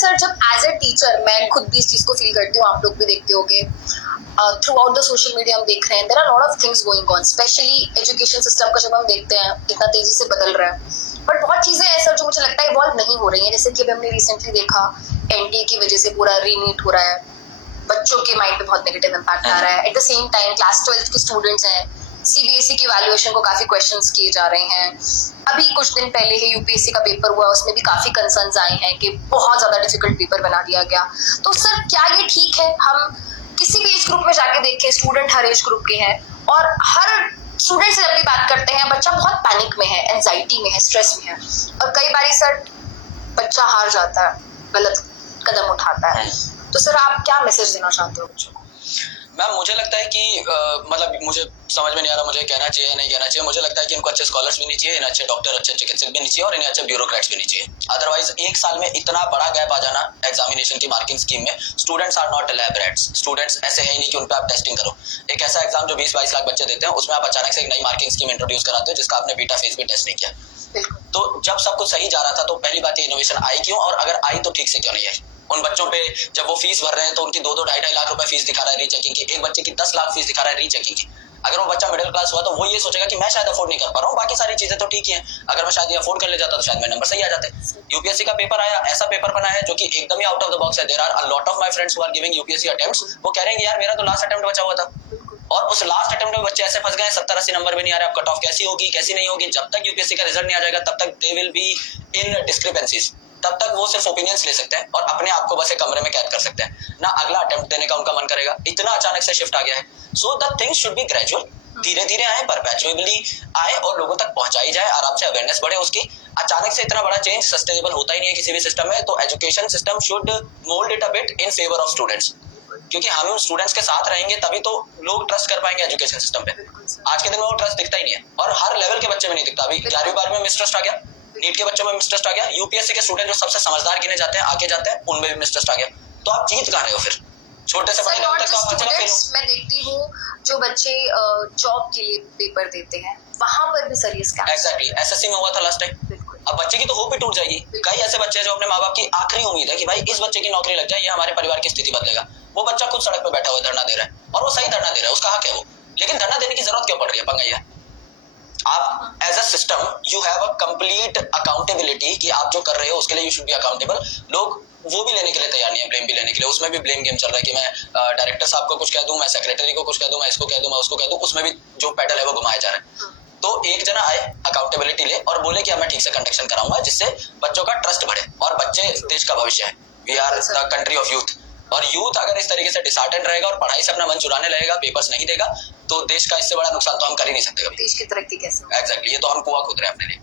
Sir जब as a teacher मैं खुद भी इस चीज को फील करती हूँ, आप लोग भी देखते होंगे throughout the social media हम देख रहे हैं, there are lot of things going on, specially education system का जब हम देखते हैं इतना तेजी से बदल रहा है, बट बहुत चीजें हैं सर जो मुझे लगता है इवॉल्व नहीं हो रही हैं। जैसे कि अभी हमने रिसेंटली देखा एनडीए की वजह से पूरा रीनीट हो रहा है, बच्चों के माइंड पे बहुत नेगेटिव इम्पैक्ट आ रहा है। At the same time class 12 के स्टूडेंट्स हैं, सीबीएसई की वैल्यूएशन को काफी क्वेश्चंस किए जा रहे हैं। अभी कुछ दिन पहले ही यूपीएससी का पेपर हुआ, उसमें भी काफी कंसर्न्स आए हैं कि बहुत ज्यादा डिफिकल्ट पेपर बना दिया गया। तो सर क्या ये ठीक है? हम किसी भी एज ग्रुप में जाके देखें, स्टूडेंट हर एज ग्रुप के हैं और हर स्टूडेंट से जब भी बात करते हैं बच्चा बहुत पैनिक में है, एंजाइटी में है, स्ट्रेस में है, और कई बार सर बच्चा हार जाता है, गलत कदम उठाता है। तो सर आप क्या मैसेज देना चाहते हो बच्चों को? मैम मुझे लगता है कि मतलब मुझे समझ में नहीं आ रहा मुझे कहना चाहिए नहीं कहना चाहिए। मुझे लगता है कि इनको अच्छे स्कॉलर्स भी नहीं चाहिए, इन्हें अच्छे डॉक्टर, अच्छे चिकित्सक भी नहीं चाहिए और इन्हें अच्छे ब्यूरोक्रेट्स भी नहीं चाहिए। अदरवाइज एक साल में इतना बड़ा गैप आ जाना एग्जामिनेशन की मार्किंग स्कीम में। Students are not lab rats, students ऐसे है ही नहीं कि उन पर आप टेस्टिंग करो। एक ऐसा एग्जाम जो 20-22 लाख बच्चे देते हैं, उसमें आप अचानक से एक नई मार्किंग स्कीम इंट्रोड्यूस कराते हो जिसका आपने बीटा फेज भी टेस्ट नहीं किया। तो जब सब कुछ सही जा रहा था तो पहली बात ये इनोवेशन आई क्यों, और अगर आई तो ठीक से क्यों नहीं आई। उन बच्चों पे जब वो फीस भर रहे हैं तो उनकी 2-2 ढाई-ढाई लाख रुपए फीस दिखा रहा है रीचेकिंग की, एक बच्चे की 10 लाख फीस दिखा रहा है रीचेकिंग की। अगर वो बच्चा मिडिल क्लास हुआ तो वो ये सोचेगा कि मैं शायद अफोर्ड नहीं कर पा रहा हूँ, बाकी सारी चीजें तो ठीक ही हैं, अगर मैं शायद ये अफोर्ड कर ले जाता तो शायद मेरे नंबर सही आ जाते। यूपीएससी का पेपर आया, ऐसा पेपर बना है जो कि एकदम ही आउट ऑफ द बॉक्स है। There are a lot of my friends who are giving UPSC attempts, वो कह रहे हैं कि यार मेरा तो लास्ट अटेम्प्ट बचा हुआ था, और उस लास्ट अटेम्प्ट में बच्चे ऐसे फंस गए 70-80 नंबर भी नहीं आ रहे। अब कट ऑफ कैसी होगी कैसी नहीं होगी, जब तक यूपीएससी का रिजल्ट नहीं आ जाएगा तब तक they will be in discrepancies, तब तक वो सिर्फ ओपिनियंस ले सकते हैं और अपने आप को बस एक कमरे में कैद कर सकते हैं ना, अगला अटेम्प्ट देने का उनका मन करेगा। इतना अचानक से शिफ्ट आ गया है। So the things should be gradual, धीरे धीरे आए, परपेचुअली आए और लोगों तक पहुंचाई जाए, आराम से अवेयरनेस बढ़े उसकी। अचानक से इतना बड़ा चेंज सस्टेनेबल होता ही नहीं है किसी भी सिस्टम में। तो education system should mould it a bit in favour of students, क्योंकि हम स्टूडेंट्स के साथ रहेंगे तभी तो लोग ट्रस्ट कर पाएंगे एजुकेशन सिस्टम पे। आज के दिन में वो ट्रस्ट दिखता ही नहीं है और हर लेवल के बच्चे में नहीं दिखता। अभी 11वीं-12वीं में मिसट्रस्ट आ गया, नीट के बच्चों में मिसट्रस्ट आ गया, यूपीएससी के स्टूडेंट जो सबसे समझदार गिने जाते हैं आके जाते हैं उनमें भी मिसट्रस्ट आ गया। तो आप जीत कहां रहे हो फिर? छोटे से बड़े लेवल तक तो आप बच्चे का फेल हो। मैं देखती हूँ जो बच्चे जॉब के लिए पेपर देते हैं वहां पर भी सर ये स्कैम। एग्जैक्टली, एसएससी में हुआ था लास्ट टाइम। अब बच्चे की तो होप ही टूट जाएगी। कई ऐसे बच्चे जो अपने माँ बाप की आखिरी उम्मीद है कि भाई इस बच्चे की नौकरी लग जाए, ये हमारे परिवार की स्थिति बदलेगा। वो बच्चा खुद सड़क पे बैठा हुआ धरना दे रहा है और वो सही धरना दे रहा है, उसका हक है वो, लेकिन धरना देने की जरूरत क्यों पड़ रही है? पंगा ये है आप as a system you have a complete accountability कि आप जो कर रहे हो उसके लिए यू शुड बी अकाउंटेबल। लोग वो भी लेने के लिए तैयार नहीं है, ब्लेम भी लेने के लिए। उसमें भी ब्लेम गेम चल रहा है कि मैं डायरेक्टर साहब को कुछ कह दूं, मैं सेक्रेटरी को कुछ कह दूं, मैं इसको कह दूं, मैं उसको कह दूं, उसमें भी जो पैडल है वो घुमाया जा रहा है। तो एक जना आए, अकाउंटेबिलिटी ले और बोले कि अब मैं ठीक से कंडक्शन कराऊंगा, जिससे बच्चों का ट्रस्ट बढ़े, और बच्चे देश का भविष्य है। We are the country of youth, और यूथ अगर इस तरीके से डिसहार्टेंड रहेगा और पढ़ाई से अपना मन चुराने लगेगा, पेपर्स नहीं देगा, तो देश का इससे बड़ा नुकसान तो हम कर ही नहीं सकते कभी। देश की तरक्की कैसे? एग्जैक्टली, ये तो हम कुआं खोद रहे हैं अपने लिए।